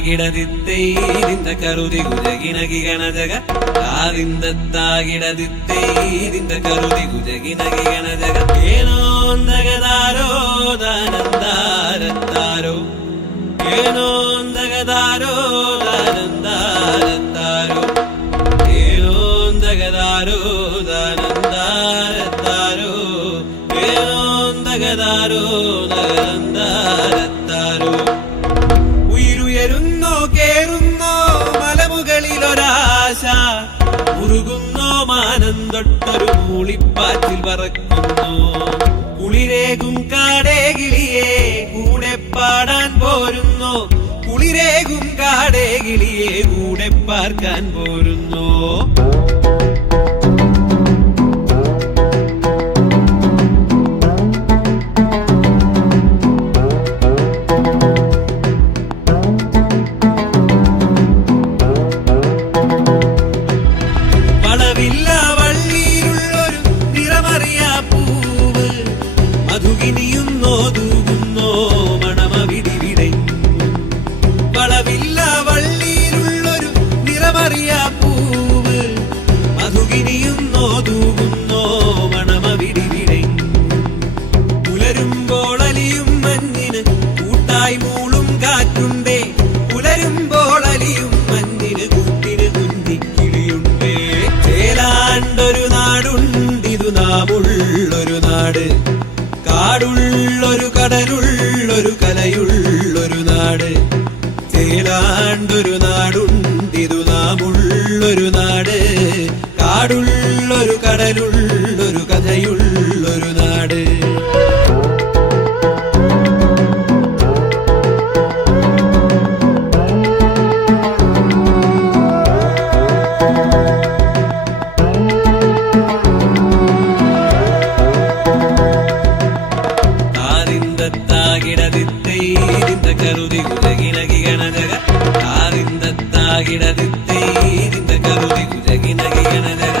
ತಾಗಿಡದಿತ್ತೈದಿಂದ ಕರುದಿ ಗುಜಗಿನಗಿ ಗಣಜಗ ತಾದಿಂದತ್ತಾಗಿಡದಿತ್ತೈದಿಂದ ಕರುದಿ ಗುಜಗಿನಗಿ ಗಣಜಗ ಏನೋ ಒಂದಗದಾರೋ ದಾನಂದಾರತ್ತಾರೋ ಏನೋ ಒಂದಗದಾರೋ ದಾನಂದಾರತ್ತಾರೋ ಏನೋ ಒಂದಗದಾರೋ ದಾನಂದಾರತ್ತಾರೋ ಏನೋ ಒಂದಗದಾರೋ നഗരന്താരത്താരോ ഉയരുന്നോ കേറുന്നോ മലമുകളിലൊരാശ ഉരുകുന്നോ മാനം തൊട്ടൊരു മൂളിപ്പാറ്റിൽ പറക്കുന്നോ കുളിരേകും കാടേ കിളിയേ കൂടെ പാടാൻ പോരുന്നോ കുളിരേകും കാടേ കിളിയേ കൂടെ പാർക്കാൻ പോരുന്നോ മധുകിനിയുന്നോ തൂകുന്നോ മണമവിടിവിടഞ്ഞു വളവില്ല വള്ളിയിലുള്ളൊരു നിറമറിയാ പൂവ് മധുകിനിയുന്നോ തൂകുന്നോ മണമവിടിവിടഞ്ഞു പുലരുമ്പോൾ അലിയും മഞ്ഞിന് കൂട്ടായി മൂളും കാറ്റുണ്ടേ പുലരുമ്പോൾ അലിയും മഞ്ഞിന് കൂട്ടിന് കുഞ്ഞിക്കിളിയുണ്ടേ ചേലാണ്ടൊരു നാടുണ്ടിതു നാമുള്ളൊരു നാട് കാടുള്ളൊരു കടലുള്ളൊരു കലയുള്ളൊരു നാട് ചേലാണ്ടൊരു നാടുണ്ടിതു നാമുള്ളൊരു നാട് കാടുള്ളൊരു കടലുള്ളൊരു കഥയുള്ളൊരു നാട് ತಾಗಿಡದಿತ್ತೈದಿಂದ ಕರುದಿ ಗುಜಗಿನಗಿ ಗಣಜಗ ತಾದಿಂದತ್ತಾಗಿಡದಿತ್ತೈದಿಂದ ಕರುದಿ ಗುಜಗಿನಗಿ ಗಣಜಗ